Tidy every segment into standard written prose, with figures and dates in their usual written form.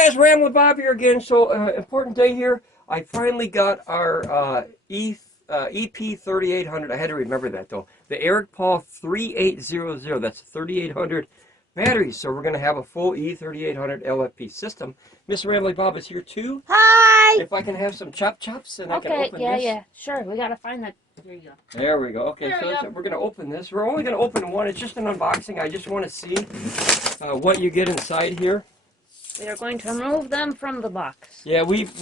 guys, Ramblin Bob here again. So, important day here. I finally got our EP3800. I had to remember that though. The Eric Paul 3800. That's 3800 batteries. So we're going to have a full E3800 LFP system. Miss Ramblin Bob is here too. Hi! If I can have some chops and I can open this. Yeah. Sure, we got to find that. There you go. There we go. Okay, so we're going to open this. We're only going to open one. It's just an unboxing. I just want to see what you get inside here. We are going to remove them from the box. Yeah, we've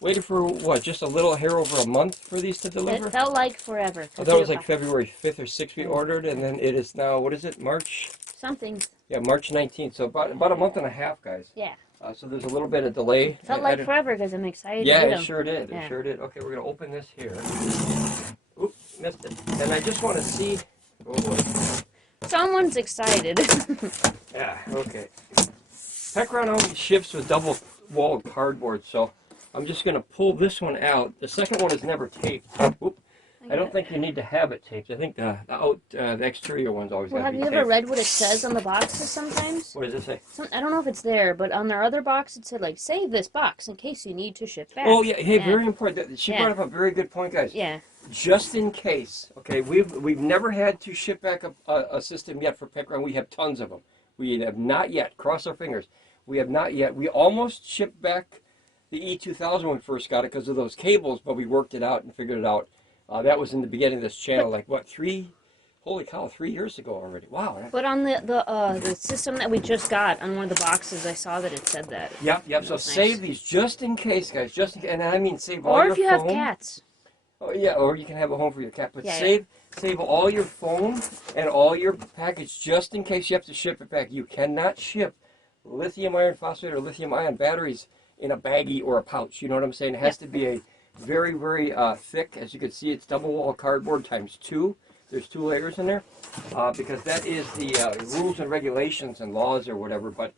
waited for, what, just a little hair over a month for these to deliver? It felt like forever. Oh, that was like February 5th or 6th we ordered, and then it is now, what is it, March? Something. Yeah, March 19th, so about a month and a half, guys. Yeah. So there's a little bit of delay. It felt like forever because I'm excited yeah, to get it them. sure did. Yeah. It sure did. Okay, we're going to open this here. Oops, missed it. And I just want to see... Oh, boy. Someone's excited. Yeah, okay. Pecron only ships with double-walled cardboard, so I'm just going to pull this one out. The second one is never taped. Oop. I don't think you need to have it taped. I think the exterior one's always got to be taped. Have you ever read what it says on the boxes sometimes? What does it say? I don't know if it's there, but on their other box it said, like, save this box in case you need to ship back. Oh, yeah. Hey, very important. She brought up a very good point, guys. Yeah. Just in case. Okay, we've never had to ship back a system yet for Pecron. We have tons of them. We have not yet. Cross our fingers. We have not yet. We almost shipped back the E2000 when we first got it because of those cables, but we worked it out and figured it out. That was in the beginning of this channel, like what, 3 years ago already. Wow. But on the system that we just got, on one of the boxes, I saw that it said that. Yep. So save these just in case, guys. Just in case, and I mean save all your phone. Or if you have cats. Oh, yeah, or you can have a home for your cat. But Yeah, save all your phone and all your package just in case you have to ship it back. You cannot ship lithium iron phosphate or lithium ion batteries in a baggie or a pouch. You know what I'm saying? It has to be a very, very thick. As you can see, it's double wall cardboard times 2. There's 2 layers in there because that is the rules and regulations and laws or whatever. But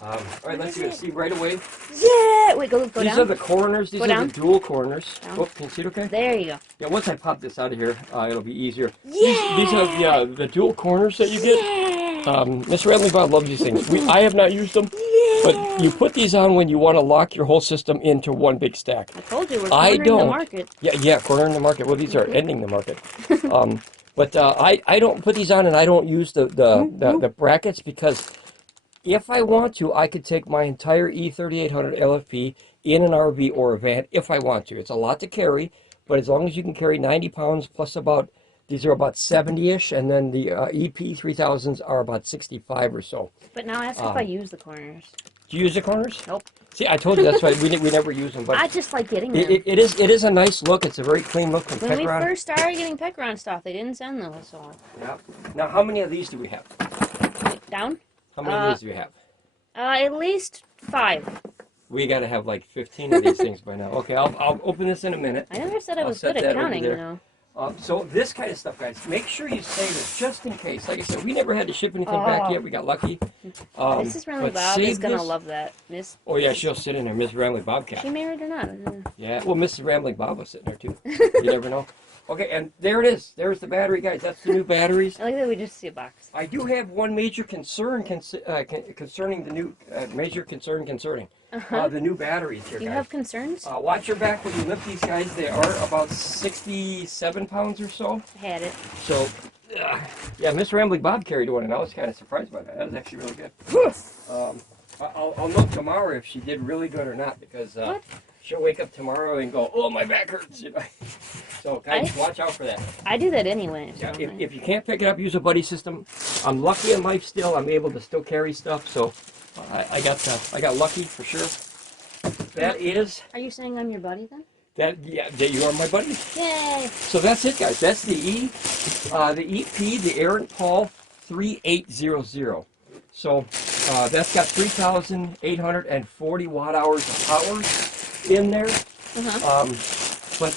all right, let's see right away. Yeah! Wait, go down. These are the corners. These are the dual corners. Oh, can you see it okay? There you go. Yeah, once I pop this out of here, it'll be easier. Yeah! These are the dual corners that you get. Mr. Ramblin Bob loves these things. I have not used them, but you put these on when you want to lock your whole system into one big stack. I told you, we're cornering the market. Yeah, cornering the market. Well, these are ending the market. But I don't put these on, and I don't use the brackets because if I want to, I could take my entire E3800 LFP in an RV or a van if I want to. It's a lot to carry, but as long as you can carry 90 pounds plus these are about 70-ish, and then the EP3000s are about 65 or so. But now ask if I use the corners. Do you use the corners? Nope. See, I told you that's why we never use them. But I just like getting them. It is a nice look. It's a very clean look from When Pecron. we first started getting Pecron stuff, they didn't send those. So. Yeah. Now, how many of these do we have? Down? How many of these do we have? At least 5. We got to have like 15 of these things by now. Okay, I'll open this in a minute. I never said I was good at counting, you know. So this kind of stuff, guys, make sure you save it just in case. Like I said, we never had to ship anything back yet. We got lucky. Mrs. Ramblin Bob is going to love that. Oh, yeah, she'll sit in there, Miss Ramblin Bobcat. She married or not? Yeah, well, Mrs. Ramblin Bob was sitting there, too. You never know. Okay, and there it is. There's the battery, guys. That's the new batteries. I like that we just see a box. I do have one major concern concerning the new the new batteries here, guys. You have concerns? Watch your back when you lift these guys. They are about 67 pounds or so. I had it. So, yeah, Miss Ramblin Bob carried one, and I was kind of surprised by that. That was actually really good. I'll know tomorrow if she did really good or not, because she'll wake up tomorrow and go, "Oh, my back hurts," you know. So, guys, watch out for that. I do that anyway. So yeah, if you can't pick it up, use a buddy system. I'm lucky in life still. I'm able to still carry stuff, so I got lucky for sure. That is. Are you saying I'm your buddy then? Yeah, you are my buddy. Yay! So that's it, guys. That's the EP, the Eric Paul 3800. So that's got 3,840 watt-hours of power in there. But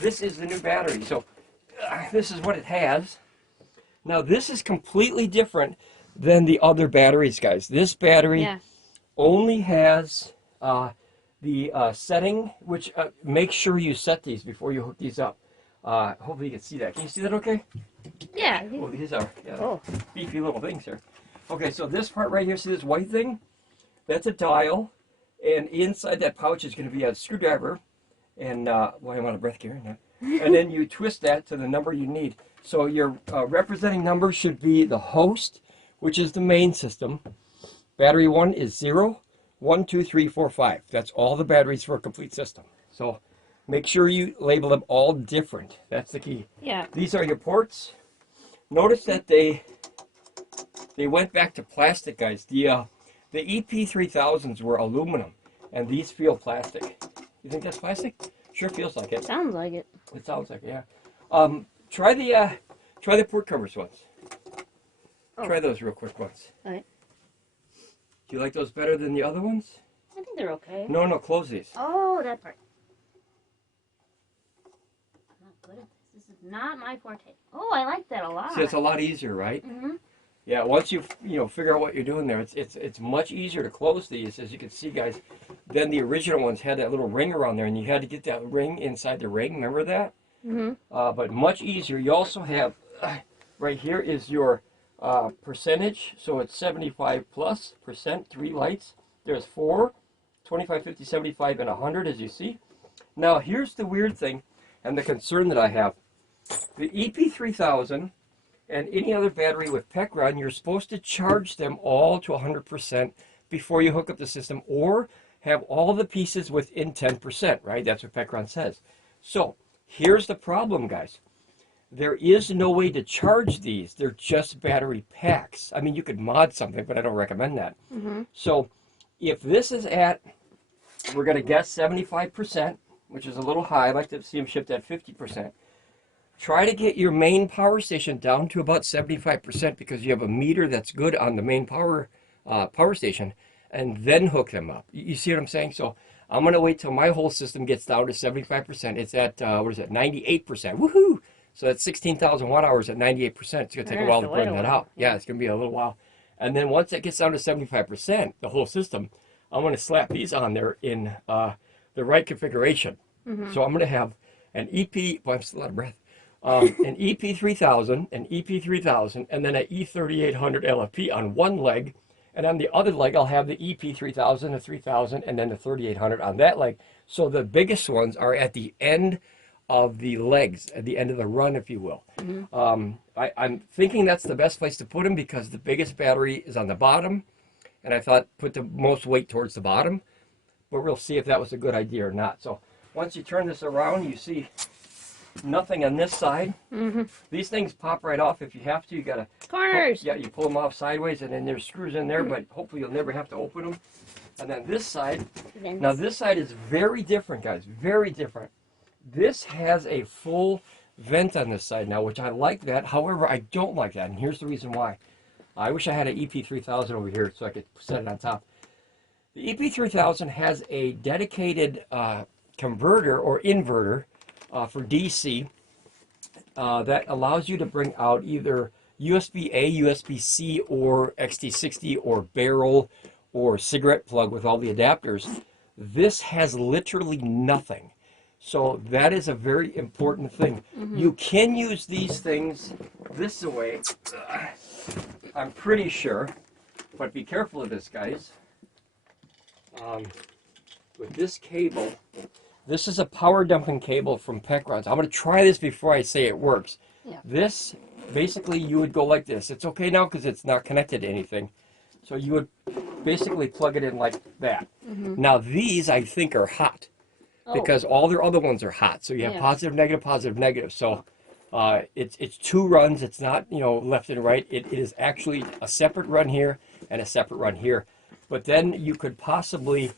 this is the new battery. So this is what it has. Now this is completely different than the other batteries, guys. This battery only has the setting, which make sure you set these before you hook these up. Hopefully you can see that. Can you see that okay? Yeah. Oh, these are beefy little things here. Okay, so this part right here, see this white thing? That's a dial, and inside that pouch is going to be a screwdriver, and well, I'm out of breath here now. And then you twist that to the number you need. So your representing number should be the host, which is the main system. Battery 1 is 0, 1, 2, 3, 4, 5. That's all the batteries for a complete system. So make sure you label them all different. That's the key. Yeah. These are your ports. Notice that they went back to plastic, guys. The EP3000s were aluminum, and these feel plastic. You think that's plastic? Sure feels like it. Sounds like it. It sounds like it, yeah. Try the port covers once. Oh. Try those real quick once. All right. Do you like those better than the other ones? I think they're okay. No, close these. Oh, that part. I'm not good at this. This is not my forte. Oh, I like that a lot. See, it's a lot easier, right? Mm-hmm. Yeah, once you figure out what you're doing there, it's much easier to close these, as you can see, guys. Then the original ones had that little ring around there, and you had to get that ring inside the ring. Remember that? Mm-hmm. But much easier. You also have right here is your percentage. So it's 75+%. 3 lights. There's 4, 25, 50, 75, and 100, as you see. Now here's the weird thing, and the concern that I have. The EP3000. And any other battery with Pecron, you're supposed to charge them all to 100% before you hook up the system, or have all the pieces within 10%, right? That's what Pecron says. So here's the problem, guys. There is no way to charge these. They're just battery packs. I mean, you could mod something, but I don't recommend that. Mm-hmm. So if this is at, we're going to guess 75%, which is a little high. I'd like to see them shipped at 50%. Try to get your main power station down to about 75% because you have a meter that's good on the main power station, and then hook them up. You see what I'm saying? So I'm going to wait till my whole system gets down to 75%. It's at, 98%. Woohoo! So that's 16,000 watt hours at 98%. It's going to take a while to burn that out. Yeah, it's going to be a little while. And then once it gets down to 75%, the whole system, I'm going to slap these on there in the right configuration. Mm-hmm. So I'm going to have an EP, well, I'm still out of breath. An EP3000, an EP3000, and then an E3800 LFP on one leg, and on the other leg I'll have the EP3000, the 3000, and then the 3800 on that leg. So the biggest ones are at the end of the legs, at the end of the run, if you will. Mm-hmm. I'm thinking that's the best place to put them because the biggest battery is on the bottom, and I thought put the most weight towards the bottom, but we'll see if that was a good idea or not. So once you turn this around, you see nothing on this side. Mm-hmm. These things pop right off if you have to. You gotta corners. Yeah, you pull them off sideways, and then there's screws in there. But hopefully you'll never have to open them. And then this side. Now this side is very different, guys. Very different. This has a full vent on this side now, which I like that. However, I don't like that, and here's the reason why. I wish I had an EP3000 over here so I could set it on top. The EP3000 has a dedicated converter or inverter for DC that allows you to bring out either USB-A, USB-C, or XT60, or barrel, or cigarette plug with all the adapters. This has literally nothing. So that is a very important thing. Mm-hmm. You can use these things this way, I'm pretty sure, but be careful of this, guys. With this cable, this is a power dumping cable from Pecron. I'm going to try this before I say it works. Yeah. This, basically, you would go like this. It's okay now because it's not connected to anything. So you would basically plug it in like that. Mm-hmm. Now these, I think, are hot. Because all their other ones are hot. So you have positive, negative, positive, negative. So it's 2 runs. It's not, left and right. It is actually a separate run here and a separate run here. But then you could possibly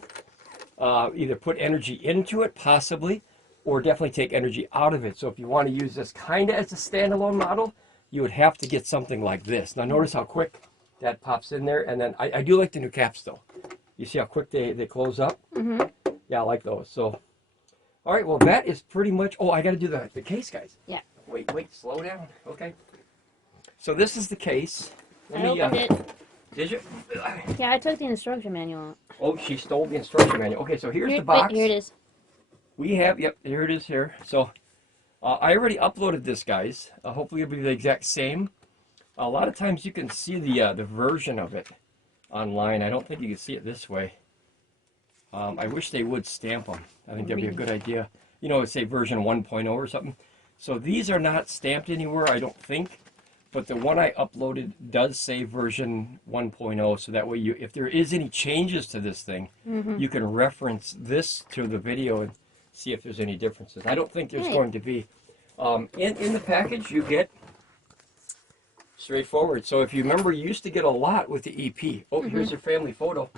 either put energy into it, possibly, or definitely take energy out of it. So if you want to use this kind of as a standalone model, you would have to get something like this. Now notice how quick that pops in there. And then I do like the new caps, though. You see how quick they close up? Mm-hmm. Yeah, I like those. So. All right, well, that is pretty much... Oh, I got to do the case, guys. Yeah. Wait, slow down. Okay. So this is the case. I opened it. Did you? Yeah, I took the instruction manual out. Oh, she stole the instruction manual. Okay, so here's the box. Wait, here it is. We have... Yep, here it is here. So I already uploaded this, guys. Hopefully it'll be the exact same. A lot of times you can see the version of it online. I don't think you can see it this way. I wish they would stamp them. I think that'd be a good idea. You know, say version 1.0 or something. So these are not stamped anywhere, I don't think. But the one I uploaded does say version 1.0, so that way you, if there is any changes to this thing, you can reference this to the video and see if there's any differences. I don't think there's going to be. In the package, you get straightforward. So if you remember, you used to get a lot with the EP. Oh, here's your family photo.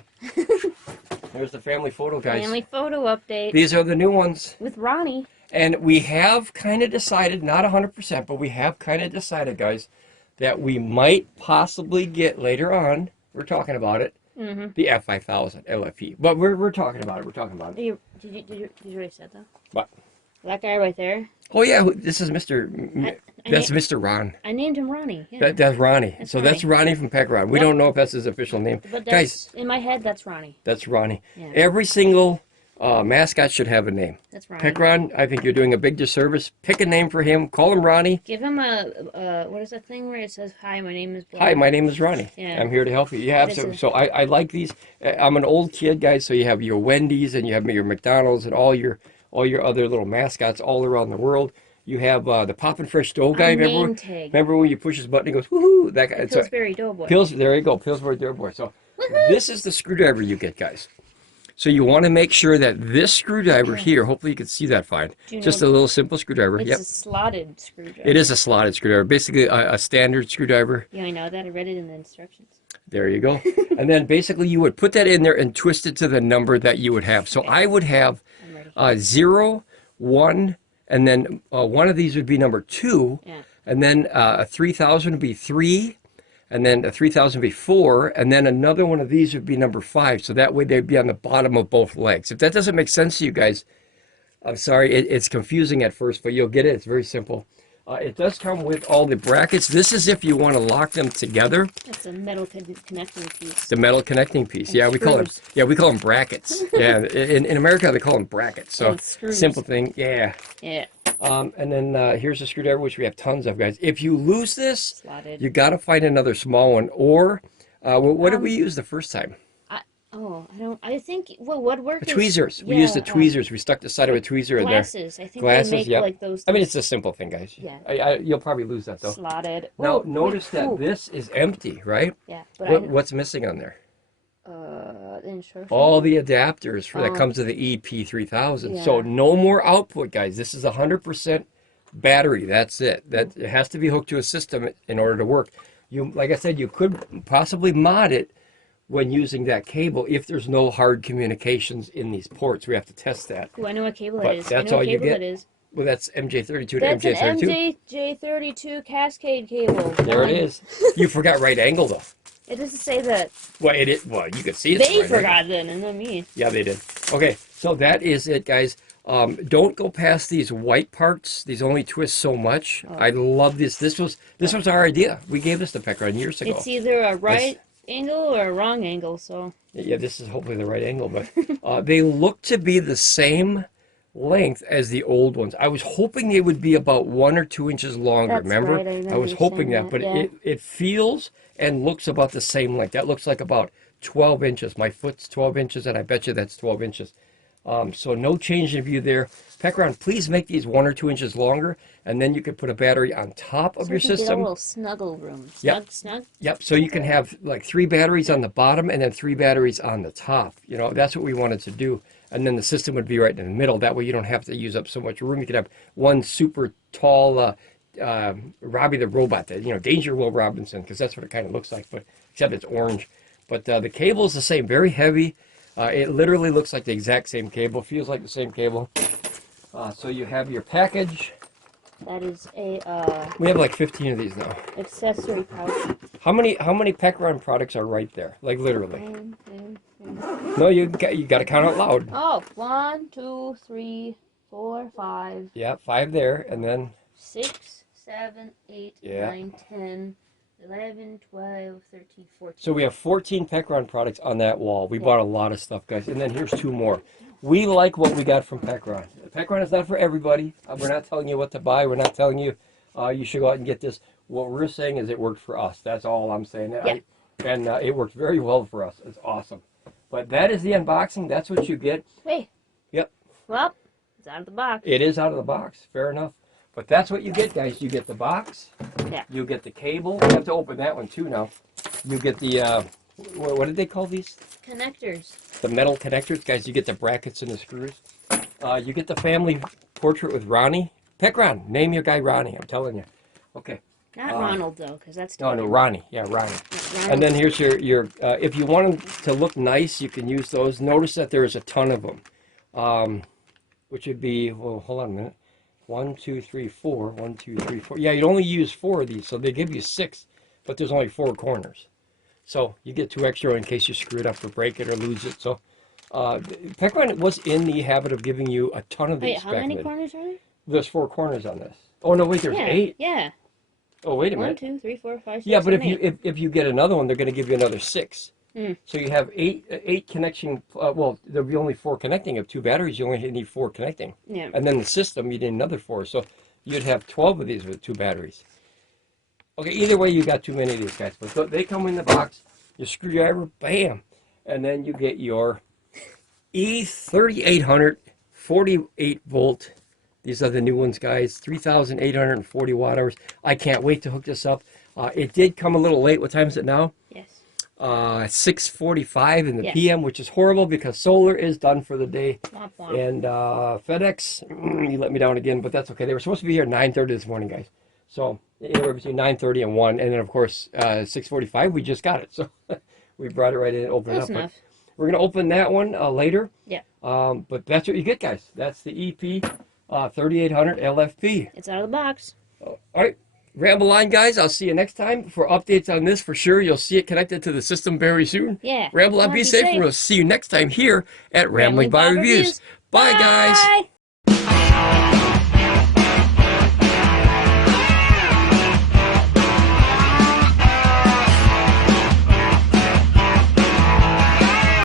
There's the family photo, guys. Family photo update. These are the new ones. With Ronnie. And we have kind of decided, not 100%, but we have kind of decided, guys, that we might possibly get later on, we're talking about it, the F5000 LFE. But we're talking about it. We're talking about it. Did you already said that? What? That guy right there? Oh, yeah. This is that's Mr. Ron. I named him Ronnie. Yeah. That's Ronnie. That's That's Ronnie from Pecron. We don't know if that's his official name. But Guys, in my head, that's Ronnie. that's Ronnie. Yeah. Every single mascot should have a name. That's Ronnie. Pecron, I think you're doing a big disservice. Pick a name for him. Call him Ronnie. Give him a what is that thing where it says, "Hi, my name is." Blah. Hi, my name is Ronnie. Yeah. I'm here to help you. Yeah, so I like these. I'm an old kid, guys. So you have your Wendy's and you have your McDonald's and all your other little mascots all around the world. You have the Poppin' Fresh Stove guy. Remember when you push his button, he goes woohoo. That guy. Pillsbury Doughboy. There you go, Pillsbury Doughboy. So this is the screwdriver you get, guys. So you want to make sure that this screwdriver here, hopefully you can see that fine. Just a little simple screwdriver. It's a slotted screwdriver. It is a slotted screwdriver, basically a standard screwdriver. Yeah, I know that. I read it in the instructions. There you go. And then basically you would put that in there and twist it to the number that you would have. So I would have 0, 1, and then one of these would be number 2. Yeah. And then a 3000 would be 3. And then a 3000 would be 4, and then another one of these would be number 5. So that way they'd be on the bottom of both legs. If that doesn't make sense to you guys, I'm sorry. It's confusing at first, but you'll get it. It's very simple. It does come with all the brackets. This is if you want to lock them together. That's a metal connecting piece. The metal connecting piece. And yeah, screws. we call them brackets. Yeah, in America they call them brackets. So simple thing. Yeah. Yeah. And then here's a screwdriver, which we have tons of, guys. If you lose this, you got to find another small one. Or what did we use the first time? I think, what worked? Tweezers. We used the tweezers. We stuck the side of a tweezer in there. Glasses. I think they make like those. I mean, it's a simple thing, guys. Yeah. You'll probably lose that, though. Slotted. Now, notice that this is empty, right? Yeah. But what's missing on there? The instructions. All the adapters that comes to the EP3000. Yeah. So no more output, guys. This is 100% battery. That's it. That it has to be hooked to a system in order to work. Like I said, you could possibly mod it when using that cable if there's no hard communications in these ports. We have to test that. Oh, I know what cable it is. That's all you get. Well, that's MJ32 to that's MJ32. That's an MJ32 cascade cable. There it is. You forgot right angle, though. It doesn't say that. Well, you can see it. They forgot then, and not me. Yeah, they did. Okay, so that is it, guys. Don't go past these white parts. These only twist so much. I love this. This was our idea. We gave this to Pecron years ago. It's either a right angle or a wrong angle, so. Yeah, this is hopefully the right angle, but they look to be the same length as the old ones. I was hoping they would be about 1 or 2 inches longer. That's remember? Right, I was hoping that, but it feels and looks about the same length. That looks like about 12 inches. My foot's 12 inches, and I bet you that's 12 inches. So no change in view there. Pecron, please make these 1 or 2 inches longer, and then you could put a battery on top of your system. Get a little snuggle room. Snug? Yep, so you can have like 3 batteries on the bottom and then 3 batteries on the top. You know, that's what we wanted to do. And then the system would be right in the middle. That way you don't have to use up so much room. You could have one super tall Robbie the Robot, Danger Will Robinson, because that's what it kind of looks like, but except it's orange. But the cable is the same, very heavy. It literally looks like the exact same cable, feels like the same cable. So you have your package. That is a we have like 15 of these now. Accessory pouch. How many Pecron products are right there? Like literally. 1, 2, 3. No, you got to count out loud. Oh, 1, 2, 3, 4, 5. Yeah, 5 there, and then 6, 7, 8, 9, 10, 11, 12, 13, 14. So we have 14 Pecron products on that wall. We bought a lot of stuff, guys. And then here's 2 more. We like what we got from Pecron. Pecron is not for everybody. We're not telling you what to buy. We're not telling you you should go out and get this. What we're saying is it worked for us. That's all I'm saying. Yeah. And it worked very well for us. It's awesome. But that is the unboxing. That's what you get. Hey. Yep. Well, it's out of the box. It is out of the box. Fair enough. But that's what you get, guys. You get the box. Yeah. You get the cable. You have to open that one, too, now. You get the, what did they call these? Connectors. The metal connectors. Guys, you get the brackets and the screws. You get the family portrait with Ronnie. Pecron. Name your guy Ronnie. I'm telling you. Okay. Not Ronald, though, because that's... No, Ronnie. Yeah, Ronnie. Ronald. And then here's your if you want them to look nice, you can use those. Notice that there's a ton of them. Which would be, well, hold on a minute. 1, 2, 3, 4. 1, 2, 3, 4. Yeah, you'd only use 4 of these, so they give you 6, but there's only 4 corners. So you get 2 extra in case you screw it up or break it or lose it. So Pecron was in the habit of giving you a ton of these. Wait, how many corners are there? There's 4 corners on this. Oh no, wait, there's 8. Yeah. Oh, wait a 1, minute. 2, 3, 4, 5, 6, Yeah, but 7, 8. if you get another one, they're going to give you another 6. So you have 8 connection. Well, there'll be only 4 connecting. Of 2 batteries, you only need 4 connecting. Yeah. And then the system, you need another 4. So you'd have 12 of these with 2 batteries. Okay, either way, you got too many of these guys. But they come in the box. Your screwdriver, bam, and then you get your E3800 48 volt. These are the new ones, guys. 3,840 watt hours. I can't wait to hook this up. It did come a little late. What time is it now? Yes. 6:45 in the PM, which is horrible because solar is done for the day. Womp womp. And FedEx, you let me down again, but that's okay. They were supposed to be here at 9:30 this morning, guys. So anywhere between 9:30 and 1, and then of course 6:45 we just got it. So we brought it right in and opened it up. Enough. We're gonna open that one later. Yeah. But that's what you get, guys. That's the EP3800 LFP. It's out of the box. All right. Ramble line, guys. I'll see you next time for updates on this. For sure, you'll see it connected to the system very soon. Yeah. Ramble on, be safe, and we'll see you next time here at Ramblin Bob Reviews. Bye, guys.